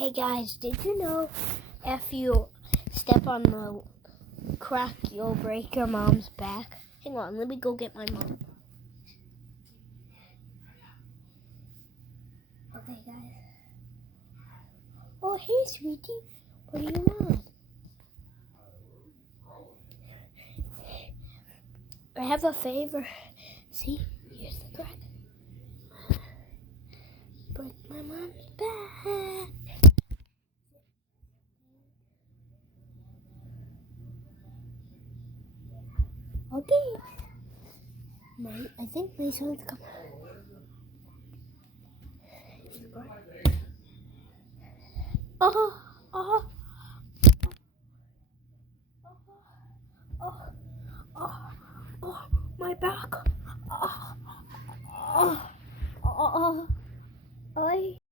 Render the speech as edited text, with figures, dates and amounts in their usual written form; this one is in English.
Hey guys, did you know if you step on the crack, you'll break your mom's back? Hang on, let me go get my mom. Okay, guys. Oh, hey, sweetie. What do you want? I have a favor. See, here's the crack. Break my mom's back. Okay. I think my son's coming. Oh, oh, oh, oh, oh, my back. Oh, oh, oh, oh.